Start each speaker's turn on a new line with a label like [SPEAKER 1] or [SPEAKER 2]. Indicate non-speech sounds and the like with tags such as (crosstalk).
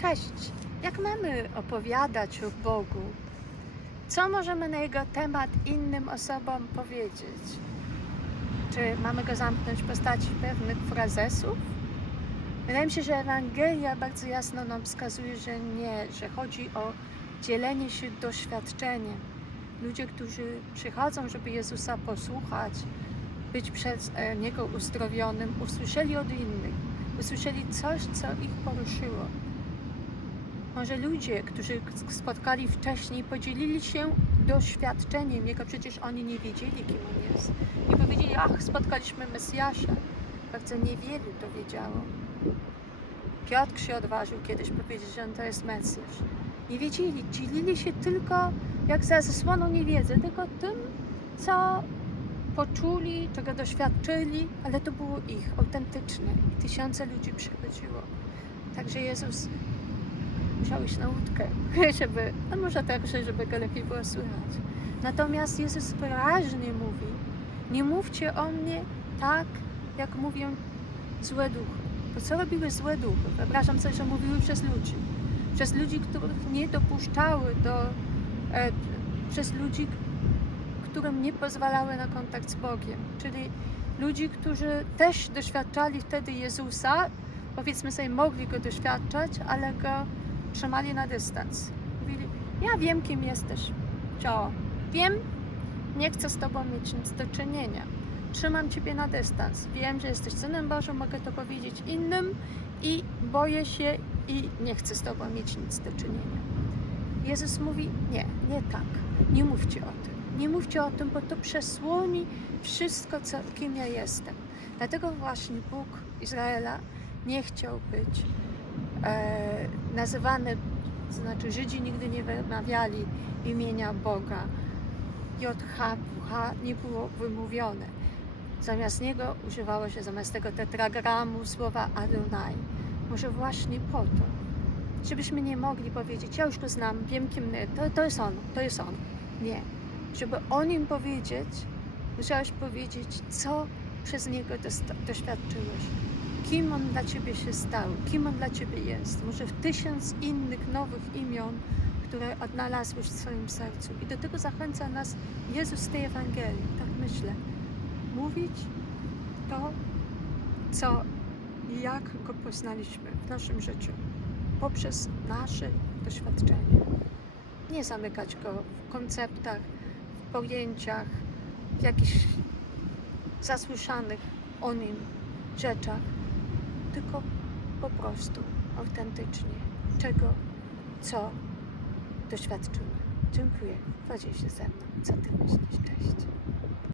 [SPEAKER 1] Cześć! Jak mamy opowiadać o Bogu? Co możemy na Jego temat innym osobom powiedzieć? Czy mamy go zamknąć w postaci pewnych frazesów? Wydaje mi się, że Ewangelia bardzo jasno nam wskazuje, że nie, że chodzi o dzielenie się doświadczeniem. Ludzie, którzy przychodzą, żeby Jezusa posłuchać, być przez e, Niego uzdrowionym, usłyszeli od innych, usłyszeli coś, co ich poruszyło. Może ludzie, którzy spotkali wcześniej, podzielili się doświadczeniem Jego, przecież oni nie wiedzieli, kim On jest. Nie powiedzieli, ach, spotkaliśmy Mesjasza. Bardzo niewielu to wiedziało. Piotr się odważył kiedyś powiedzieć, że On to jest Mesjasz. Nie wiedzieli, dzielili się tylko, jak za zasłoną niewiedzy, tylko tym, co poczuli, czego doświadczyli, ale to było ich, autentyczne. I tysiące ludzi przychodziło. Także Jezus musiał iść na łódkę, (laughs) żeby, a może także, żeby go lepiej było słychać. Natomiast Jezus wyraźnie mówi, nie mówcie o mnie tak, jak mówią złe duchy. Bo co robiły złe duchy? Wyobrażam sobie, że mówiły przez ludzi. Przez ludzi, których nie dopuszczały do, e, przez ludzi, którym nie pozwalały na kontakt z Bogiem. Czyli ludzi, którzy też doświadczali wtedy Jezusa, powiedzmy sobie, mogli go doświadczać, ale go trzymali na dystans. Mówili, ja wiem, kim jesteś, ciało. Wiem, nie chcę z Tobą mieć nic do czynienia. Trzymam Ciebie na dystans. Wiem, że jesteś Synem Bożym, mogę to powiedzieć innym i boję się i nie chcę z Tobą mieć nic do czynienia. Jezus mówi, nie, nie tak. Nie mówcie o tym. Nie mówcie o tym, bo to przesłoni wszystko, co, kim ja jestem. Dlatego właśnie Bóg Izraela nie chciał być nazywany, to znaczy Żydzi nigdy nie wymawiali imienia Boga. JHWH nie było wymówione. Zamiast niego używało się zamiast tego tetragramu słowa Adonai. Może właśnie po to, żebyśmy nie mogli powiedzieć, ja już go znam, wiem kim to, to jest on, to jest on. Nie. Żeby o nim powiedzieć, musiałeś powiedzieć, co przez niego doświadczyłeś kim on dla Ciebie się stał, kim on dla Ciebie jest. Może w tysiąc innych nowych imion, które odnalazłeś w swoim sercu. I do tego zachęca nas Jezus z tej Ewangelii, tak myślę. Mówić to, co i jak go poznaliśmy w naszym życiu, poprzez nasze doświadczenie. Nie zamykać go w konceptach, w pojęciach, w jakichś zasłyszanych o nim rzeczach, tylko po prostu autentycznie czego, co doświadczymy. Dziękuję. Podziel się ze mną. Co ty myślisz? Cześć.